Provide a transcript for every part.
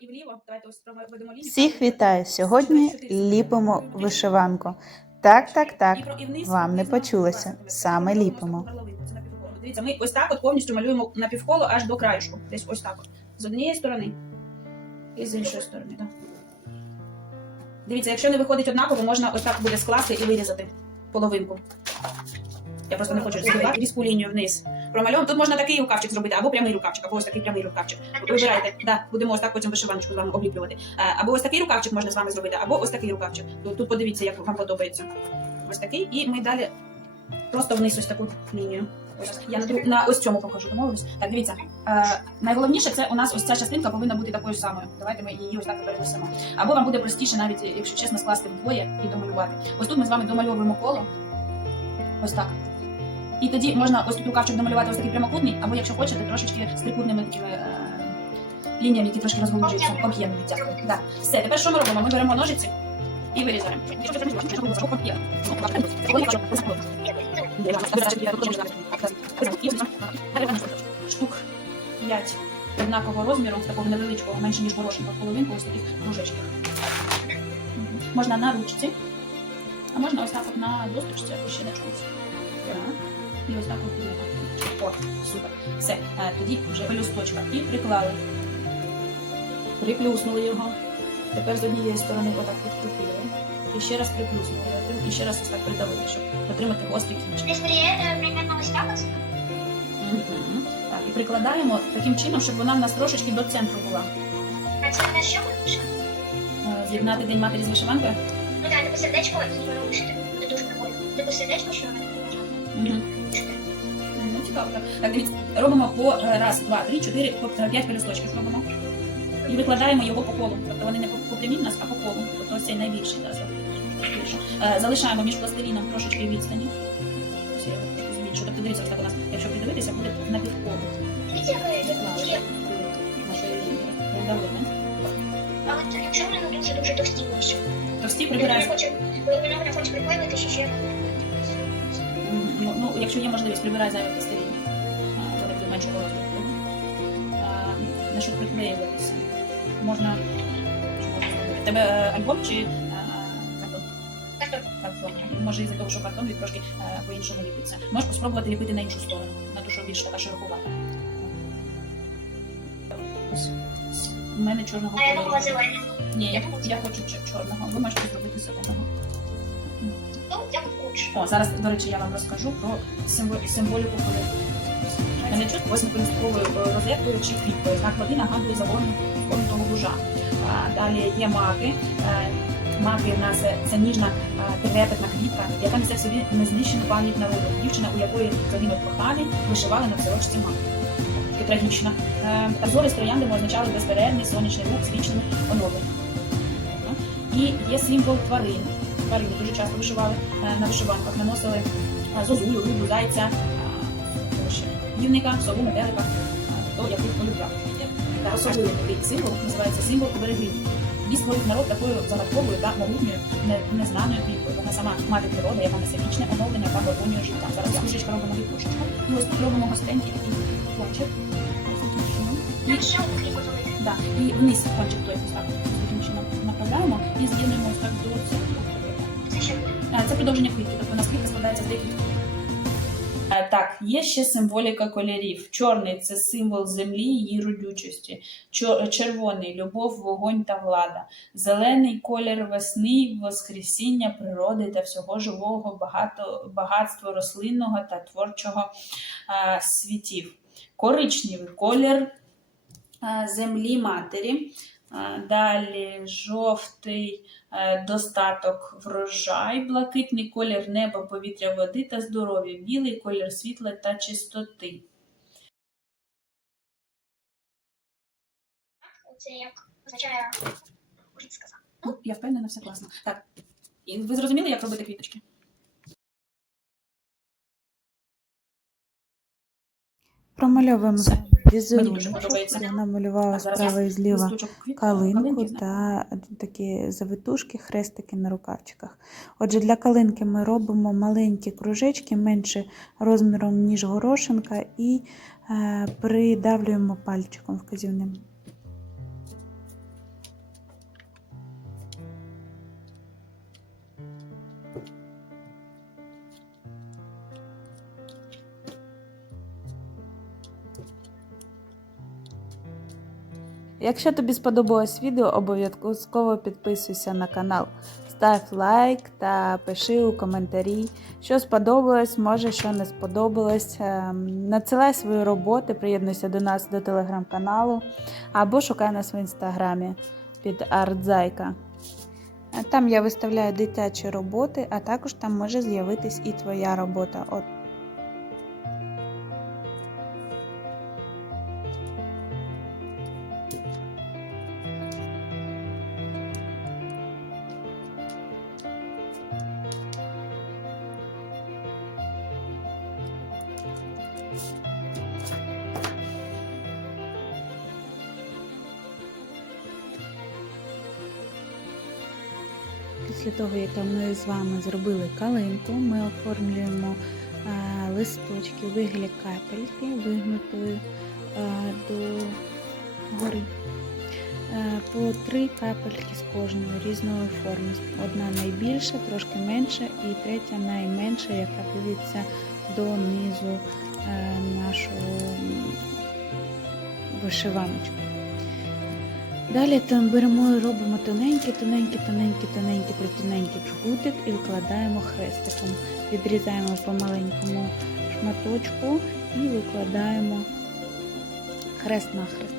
і вліво. Давайте ось проведемо лінію. Всіх вітаю! Сьогодні ліпимо вишиванку. Так, так, так. Вам не почулося. Саме ліпимо. Дивіться, ми ось так от повністю малюємо напівколо аж до краєшку. Десь ось так от. З однієї сторони і з іншої сторони. Так. Дивіться, якщо не виходить однаково, можна ось так буде скласти і вирізати половинку. Я просто не хочу збивати різку лінію вниз. Промальовуємо. Тут можна такий рукавчик зробити, або прямий рукавчик, або ось такий прямий рукавчик. Вибирайте. Да, будемо ось так потім вишиваночку з вами обліплювати. Е, Або ось такий рукавчик можна з вами зробити, або ось такий рукавчик. Тут, тут подивіться, як вам подобається. Ось такий. І ми далі просто вниз ось таку лінію. Ось я на, на ось цьому покажу, домовились. Так, дивіться. Е, найголовніше це у нас ось ця частинка повинна бути такою самою. Давайте ми її ось так перенесемо. Або вам буде простіше, навіть якщо чесно, скласти вдвоє і домалювати. Ось тут ми з вами домальовуємо коло. Ось так. І тоді можна ось тут рукавчик домалювати ось такий прямокутний, або якщо хочете, трошечки з трикутними такими е, лініями, які трошки розголуджуються, об'єднуються. Да. Все, тепер що ми робимо? Ми беремо ножиці і вирізаємо. Штук 5 однакового розміру, такого невеличкого, менше ніж горошинка, половинку ось таких кружечків. Можна на ручці, а можна ось так от на досточці або ще на чомусь. І ось так от. О, супер. Все, е, тоді вже пелюсточка. І приклали. Приплюснули його. Тепер з однієї сторони отак підкрутили. І ще раз приплюснули. І ще раз ось так придавили, щоб отримати гострий кінчик. Примерно ось так ось? Так, і прикладаємо таким чином, щоб вона в нас трошечки до центру була. А це на що? Е, З'єднати День матері з вишиванкою. Ну так, типу сердечко і вишити. Це дуже прикольно. Типу сердечко, що воно Угу. Ну, цікаво, так. Дивіться, робимо по е, раз, два, три, чотири, по е, п'ять пелюсточків робимо. І викладаємо його по колу. Тобто вони не по, по прямій в нас, а по колу. Тобто ось цей найбільший. Да. Е, залишаємо між пластиліном трошечки відстані. Ось я його трошки збільшу. Тобто дивіться, ось так у нас, якщо придивитися, буде на півколу. Але якщо вони дуже товсті. Товсті хоче, вона хоче приклеїти ще ще. Ну, якщо є можливість, прибирай зайве. А, Вони будуть меншого розміру. На що приклеюватися? Можна. В тебе е, альбом чи е, картон? Картон. Може, із-за того, що картон він трошки е, по-іншому ліпиться. Можеш спробувати ліпити на іншу сторону, на ту, що більш така широкувата. У мене чорного А я кольору. Ні, я, я хочу чор- чорного. Ви можете зробити зеленого. Ну. О, зараз, до речі, я вам розкажу про символ- символіку чуть восьмипелюстковою е, розеткою чи квіткою. Знак води нагадує загону того лужа. А, Далі є маки. Е, Маки в нас е, це ніжна трепетна квітка, яка несе в собі незнищену пам'ять народу. Дівчина, у якої загинув коханий, вишивали на сорочці мак. Таке трагічно. Е, Азори з трояндами означали безперервний сонячний рух з вічними оновленнями. І є символ тварин. Тварини дуже часто вишивали е, на вишиванках, наносили е, зозулю, рибу, зайця, е, півника, сову, метелика, е, хто яких полюбляв. Та особливий такий символ називається символ берегині. Її створив народ такою загадковою та могутньою, не- незнаною квіткою. Вона сама мати природа, яка несе вічне оновлення та гармонію життя. Зараз книжечка робимо відпушечку. І ось тут робимо гостенький такий кончик. І вниз кончик той ось так таким чином направляємо і з'єднуємо ось так до центру. Це продовження квітки, тобто у складається з декількох. Е, Так, є ще символіка кольорів. Чорний це символ землі, її родючості. Червоний любов, вогонь та влада. Зелений колір весни, воскресіння природи та всього живого, багато, багатство рослинного та творчого е, світів. Коричневий колір е, землі матері. Далі жовтий е, достаток врожай, блакитний колір неба, повітря, води та здоров'я, білий колір світла та чистоти. Це як означає сказав. Ну, я впевнена, все класно. Так. І ви зрозуміли, як робити квіточки? Промальовуємо. Візерунок. подобається. Я намалювала справа і зліва калинку та такі завитушки, хрестики на рукавчиках. Отже, для калинки ми робимо маленькі кружечки, менше розміром, ніж горошинка, і е, придавлюємо пальчиком вказівним. Якщо тобі сподобалось відео, обов'язково підписуйся на канал. Став лайк та пиши у коментарі, що сподобалось, може, що не сподобалось. Ем, Надсилай свої роботи, приєднуйся до нас до телеграм-каналу або шукай нас в інстаграмі під Артзайка. Там я виставляю дитячі роботи, а також там може з'явитись і твоя робота. От. Після того, як ми з вами зробили калинку, ми оформлюємо е, листочки у вигляді капельки, вигнутої е, до гори. Е, по три капельки з кожної різної форми. Одна найбільша, трошки менша, і третя найменша, яка дивиться донизу нашого м, вишиваночки. Далі там беремо і робимо тоненький, тоненький, тоненький, тоненький, притоненький джгутик і викладаємо хрестиком. Відрізаємо по маленькому шматочку і викладаємо хрест на хрест.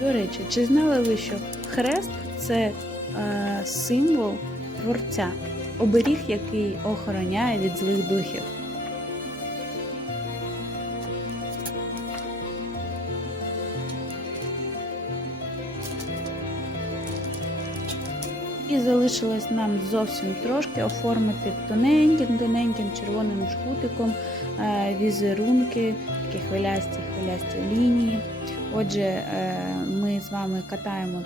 До речі, чи знали ви, що хрест це е, символ творця, оберіг, який охороняє від злих духів. І залишилось нам зовсім трошки оформити тоненьким-тоненьким червоним жгутиком е, візерунки, такі хвилясті хвилясті лінії. Отже, е, ми з вами катаємо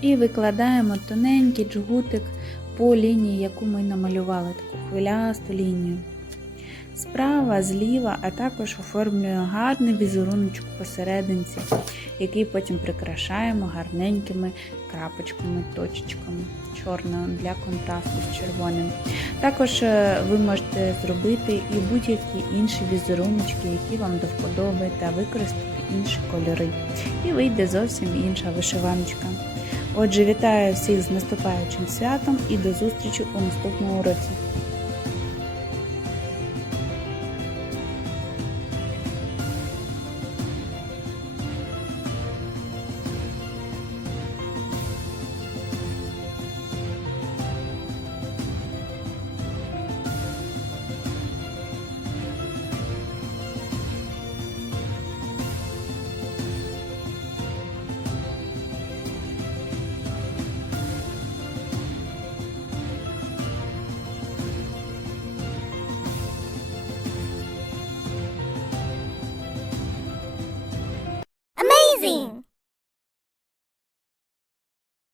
і викладаємо тоненький джгутик по лінії, яку ми намалювали, таку хвилясту лінію. Справа, зліва, а також оформлюємо гарний візеруночок посерединці, який потім прикрашаємо гарненькими крапочками, точечками чорним для контрасту з червоним. Також е, ви можете зробити і будь-які інші візеруночки, які вам до вподоби, та використати інші кольори. І вийде зовсім інша вишиваночка. Отже, вітаю всіх з наступаючим святом і до зустрічі у наступному році.